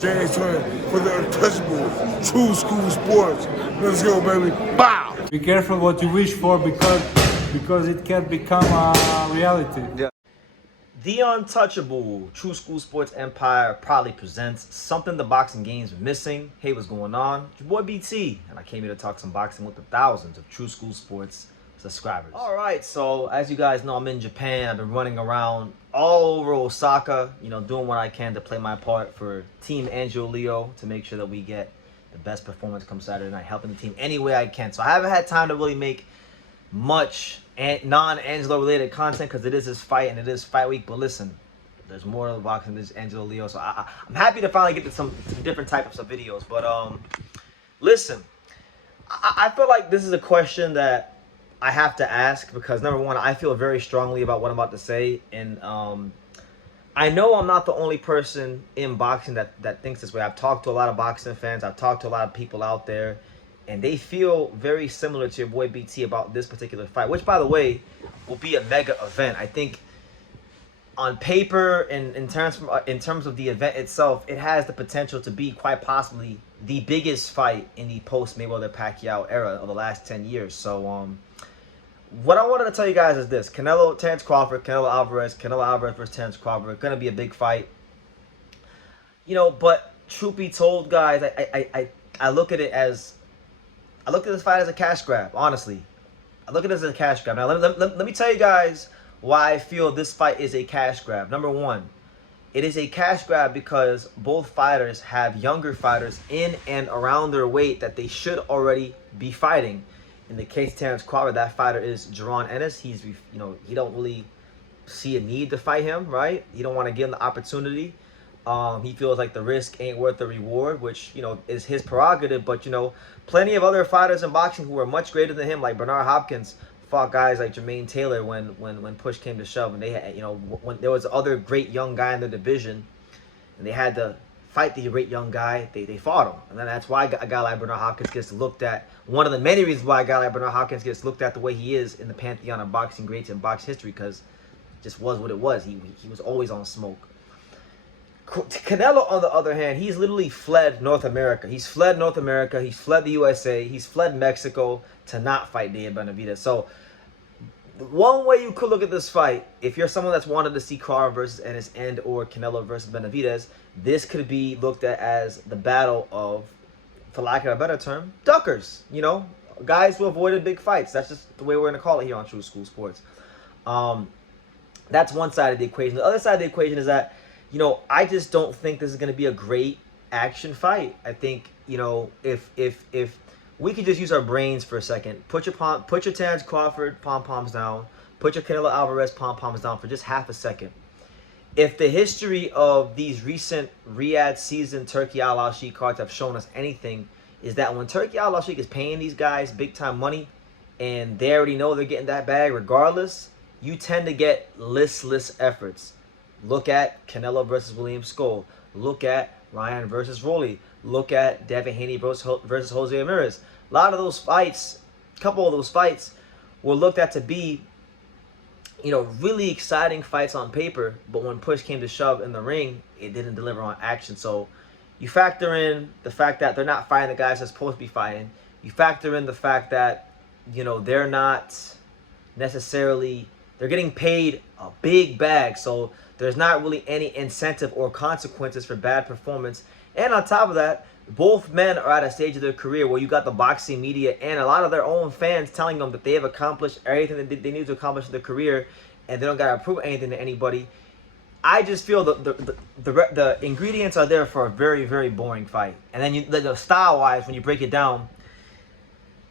James Turner for the untouchable true school sports. Let's go, baby. Bow! Be careful what you wish for because it can become a reality. Yeah. The untouchable True School Sports Empire proudly presents something the boxing game's missing. Hey, what's going on? It's your boy BT, and I came here to talk some boxing with the thousands of True School Sports subscribers. Alright, so as you guys know, I'm in Japan. I've been running around all over Osaka, doing what I can to play my part for Team Angelo Leo to make sure that we get the best performance come Saturday night, helping the team any way I can. So I haven't had time to really make much non-Angelo related content because it is his fight and it is fight week. But listen, there's more to the boxing than just Angelo Leo, so I'm happy to finally get to some different types of videos. But listen, I feel like this is a question that I have to ask because number one, I feel very strongly about what I'm about to say, and I know I'm not the only person in boxing that thinks this way. I've talked to a lot of boxing fans. I've talked to a lot of people out there, and they feel very similar to your boy BT about this particular fight, which, by the way, will be a mega event. I think on paper and in terms of the event itself, it has the potential to be quite possibly the biggest fight in the post-Mayweather-Pacquiao era of the last 10 years. So, what I wanted to tell you guys is this. Terence Crawford, Canelo Alvarez versus Terence Crawford. Going to be a big fight. But truth be told, guys, I look at it as... I look at this fight as a cash grab, honestly. I look at it as a cash grab. Now, let me tell you guys why I feel this fight is a cash grab. Number one, it is a cash grab because both fighters have younger fighters in and around their weight that they should already be fighting. In the case of Terence Crawford, that fighter is Jaron Ennis. He don't really see a need to fight him, right? He don't want to give him the opportunity. He feels like the risk ain't worth the reward, which, is his prerogative. But, plenty of other fighters in boxing who are much greater than him, like Bernard Hopkins, fought guys like Jermaine Taylor when push came to shove. And they had, when there was other great young guy in the division, and they had to fight the great young guy, they fought him. And then that's why a guy like Bernard Hopkins gets looked at. One of the many reasons why a guy like Bernard Hopkins gets looked at the way he is in the pantheon of boxing greats in box history, because it just was what it was. He was always on smoke. Canelo, on the other hand, he's literally fled North America. He's fled North America. He's fled the USA. He's fled Mexico to not fight Dave Benavidez. So, one way you could look at this fight, if you're someone that's wanted to see Crawford versus Ennis and or Canelo versus Benavidez, this could be looked at as the battle of, for lack of a better term, duckers. Guys who avoided big fights. That's just the way we're going to call it here on True School Sports. That's one side of the equation. The other side of the equation is that, I just don't think this is going to be a great action fight. I think, if we could just use our brains for a second, put your Terence Crawford pom-poms down, put your Canelo Alvarez pom-poms down for just half a second. If the history of these recent Riyadh season Turkey Al Sheikh cards have shown us anything, is that when Turkey Al Sheikh is paying these guys big time money and they already know they're getting that bag regardless, you tend to get listless efforts. Look at Canelo versus William Skoll. Look at Ryan versus Rolly. Look at Devin Haney versus Jose Ramirez. A lot of those fights, a couple of those fights, were looked at to be, really exciting fights on paper, but when push came to shove in the ring, it didn't deliver on action. So you factor in the fact that they're not fighting the guys they're supposed to be fighting. You factor in the fact that, they're not necessarily, they're getting paid a big bag, so there's not really any incentive or consequences for bad performance. And on top of that, both men are at a stage of their career where you got the boxing media and a lot of their own fans telling them that they have accomplished everything that they need to accomplish in their career and they don't got to prove anything to anybody. I just feel the ingredients are there for a very, very boring fight. And then style-wise, when you break it down,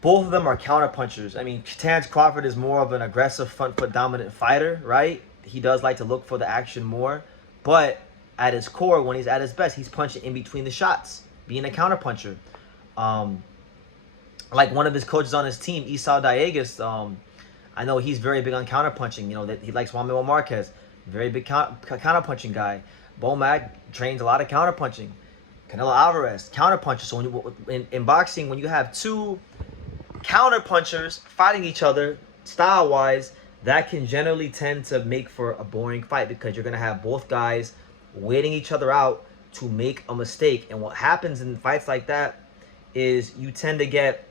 both of them are counterpunchers. I mean, Terence Crawford is more of an aggressive front-foot dominant fighter, right? He does like to look for the action more. But at his core, when he's at his best, he's punching in between the shots, being a counterpuncher. Like one of his coaches on his team, Esau Diegas, I know he's very big on counterpunching. That he likes Juan Manuel Marquez, very big counterpunching guy. Bomac trains a lot of counterpunching. Canelo Alvarez, counterpuncher. So in boxing, when you have two counterpunchers fighting each other style-wise, that can generally tend to make for a boring fight because you're going to have both guys waiting each other out to make a mistake. And what happens in fights like that is you tend to get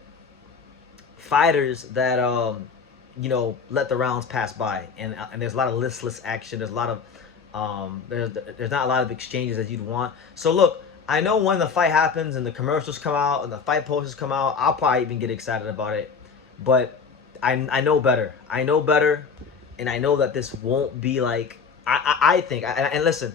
fighters that you know, let the rounds pass by, and there's a lot of listless action. There's a lot of there's not a lot of exchanges as you'd want. So look, I know when the fight happens and the commercials come out and the fight posters come out, I'll probably even get excited about it. But I know better. I know better, and I know that this won't be like I think. And listen,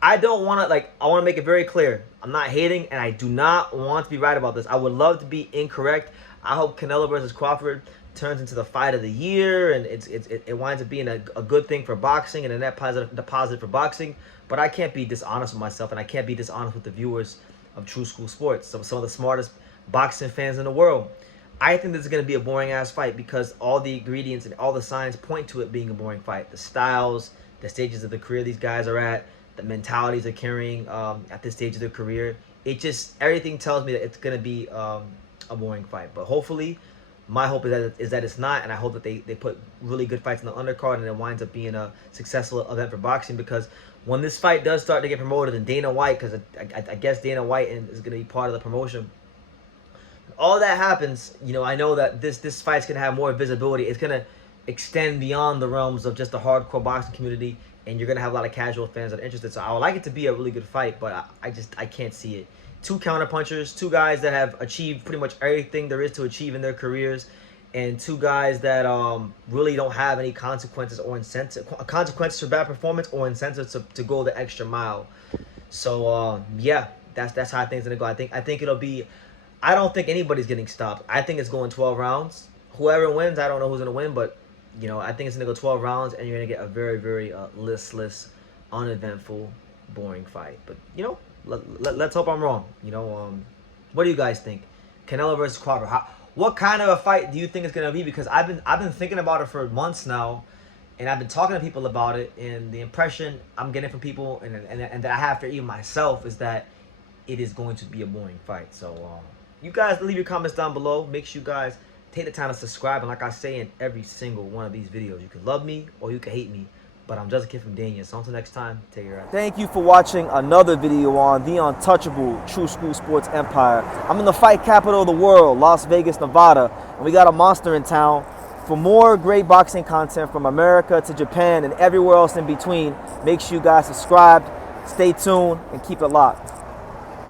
I don't want to, like, I want to make it very clear. I'm not hating, and I do not want to be right about this. I would love to be incorrect. I hope Canelo versus Crawford turns into the fight of the year, and it winds up being a good thing for boxing and a net positive deposit for boxing. But I can't be dishonest with myself, and I can't be dishonest with the viewers of True School Sports, some of the smartest boxing fans in the world. I think this is going to be a boring-ass fight because all the ingredients and all the signs point to it being a boring fight. The styles, the stages of the career these guys are at, the mentalities they're carrying at this stage of their career. It just, everything tells me that it's going to be a boring fight. But hopefully, my hope is that it's not, and I hope that they put really good fights in the undercard and it winds up being a successful event for boxing, because when this fight does start to get promoted, and Dana White, because I guess Dana White is going to be part of the promotion, all that happens, you know, I know that this fight's going to have more visibility. It's going to extend beyond the realms of just the hardcore boxing community, and you're going to have a lot of casual fans that are interested. So I would like it to be a really good fight, but I can't see it. Two counterpunchers, two guys that have achieved pretty much everything there is to achieve in their careers, and two guys that really don't have any consequences or consequences for bad performance or incentives to go the extra mile. So yeah, that's how I think it's going to go. I think it'll be, I don't think anybody's getting stopped. I think it's going 12 rounds. Whoever wins, I don't know who's going to win, but you know, I think it's going to go 12 rounds, and you're going to get a very, very listless, uneventful, boring fight. But, you know, let's hope I'm wrong. You know, what do you guys think? Canelo versus Crawford. What kind of a fight do you think it's going to be? Because I've been thinking about it for months now, and I've been talking to people about it, and the impression I'm getting from people and that I have for even myself is that it is going to be a boring fight. So, you guys leave your comments down below. Make sure you guys take the time to subscribe, and like I say in every single one of these videos, you can love me or you can hate me, but I'm just a kid from Dania. So until next time, take care. Thank you for watching another video on the untouchable True School Sports Empire. I'm in the fight capital of the world, Las Vegas, Nevada, and we got a monster in town. For more great boxing content from America to Japan and everywhere else in between, make sure you guys subscribe, stay tuned, and keep it locked.